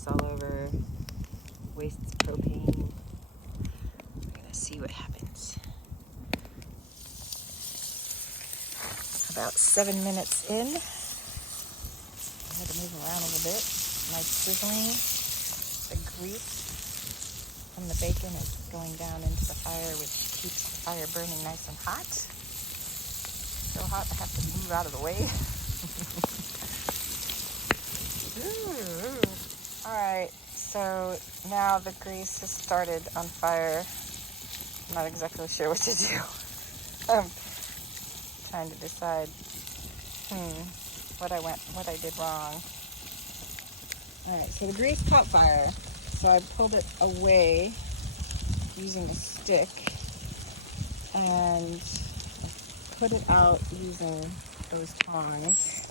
grease all over, wastes propane. We're gonna see what happens. About 7 minutes in. I had to move around a little bit. Nice sizzling. The grease from the bacon is going down into the fire, which keeps the fire burning nice and hot. So hot I have to move out of the way. Alright, so now the grease has started on fire. I'm not exactly sure what to do. I'm trying to decide what I did wrong. Alright, so the grease caught fire. So I pulled it away using a stick and put it out using those tongs.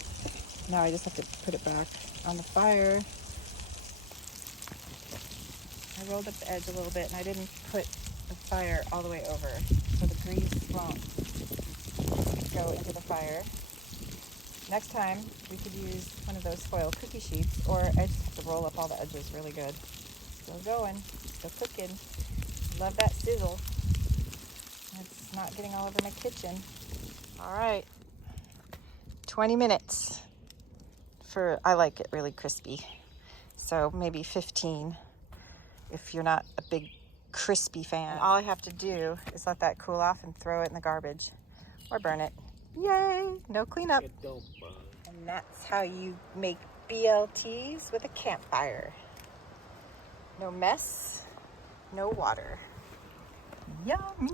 Now I just have to put it back on the fire. I rolled up the edge a little bit and I didn't put the fire all the way over, so the grease won't go into the fire. Next time we could use one of those foil cookie sheets, or I just have to roll up all the edges really good. Still going, still cooking. Love that sizzle. It's not getting all over my kitchen. All right, 20 minutes I like it really crispy. So maybe 15 if you're not a big crispy fan. And all I have to do is let that cool off and throw it in the garbage or burn it. Yay, no cleanup. And that's how you make BLTs with a campfire. No mess, no water. Yummy.